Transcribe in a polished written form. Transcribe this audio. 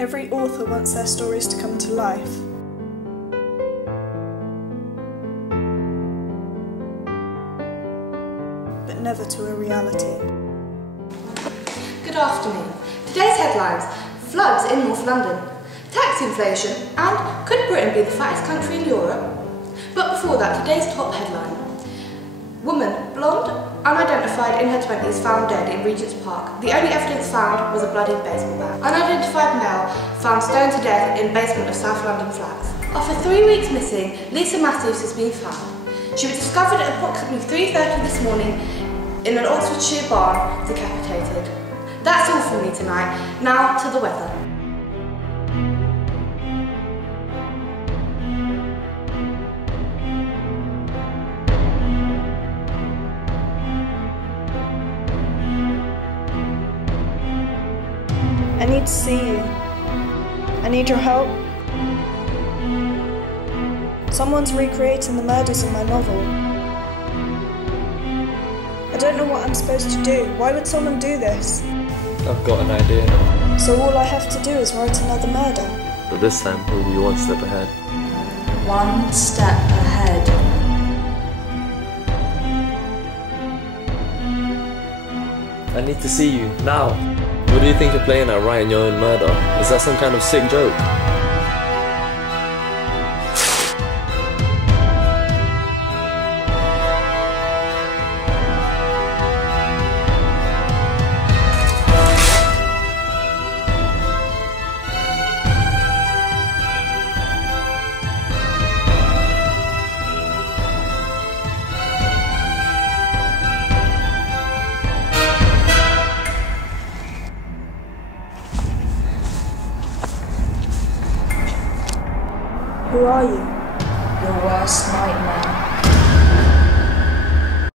Every author wants their stories to come to life. But never to a reality. Good afternoon. Today's headlines: floods in North London, tax inflation, and could Britain be the fattest country in Europe? But before that, today's top headline: woman, blonde, unidentified in her 20s, found dead in Regent's Park. The only evidence found was a bloody baseball bat. Unidentified male found stoned to death in basement of South London flats. After 3 weeks missing, Lisa Matthews has been found. She was discovered at approximately 3:30 this morning in an Oxfordshire barn, decapitated. That's all from me tonight. Now to the weather. I need to see you. I need your help. Someone's recreating the murders in my novel. I don't know what I'm supposed to do. Why would someone do this? I've got an idea. So all I have to do is write another murder. But this time, we'll be one step ahead. One step ahead. I need to see you, now! What do you think you're playing at, writing your own murder? Is that some kind of sick joke? Who are you? Your worst nightmare.